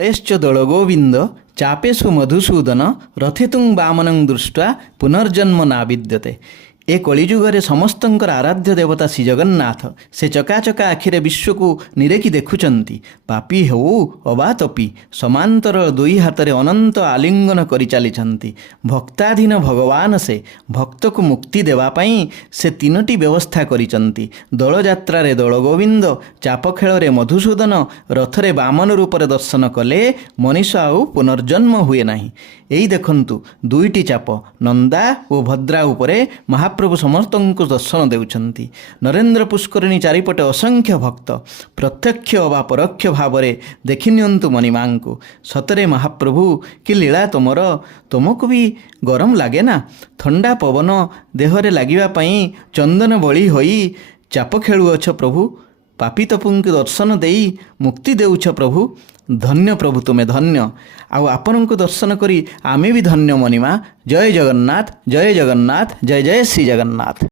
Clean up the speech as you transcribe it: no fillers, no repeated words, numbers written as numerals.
श्च दलगोविंद चापेषु मधुसूदन रथितुं वामनं दृष्ट्वा पुनर्जन्म नाविद्यते। ए कलिजुगरे समस्तंकर आराध्य देवता श्री जगन्नाथ से चकाचका आखिरे विश्व को निरेखि देखुचंती। पापी हो अबा तपी समांतर दुई हाथ अनंत आलिंगन करि चालिछंती। भक्ताधीन भगवान से भक्त को मुक्ति देवाई से तीनोटी व्यवस्था करिचंती। दल यात्रा रे दल गोविंद, चाप खेल रे मधुसूदन, रथरे वामन रूप दर्शन कले मनीष आउ पुनर्जन्म हुए नाही। एई देखंतु दुईटी चाप नंदा और भद्रा उपरे महाप्रभु समस्त को दर्शन देउछंती। नरेंद्र पुष्करिणी चारिपटे असंख्य भक्त प्रत्यक्ष व परोक्ष भाव देखि नियंतु मणिमा को। सतरे महाप्रभु कि लीला तुमर, तुमको भी गरम लगे ना? ठंडा पवन देहरे लागिबा पई चंदन बळी होई चाप खेलुअछ प्रभु। पापी तपुंक दर्शन देई मुक्ति देउछ प्रभु। धन्य प्रभु तुमे धन्य। आउ आपन को दर्शन करी आमे भी धन्य मणिमा। जय जगन्नाथ, जय जगन्नाथ, जय जय श्री जगन्नाथ।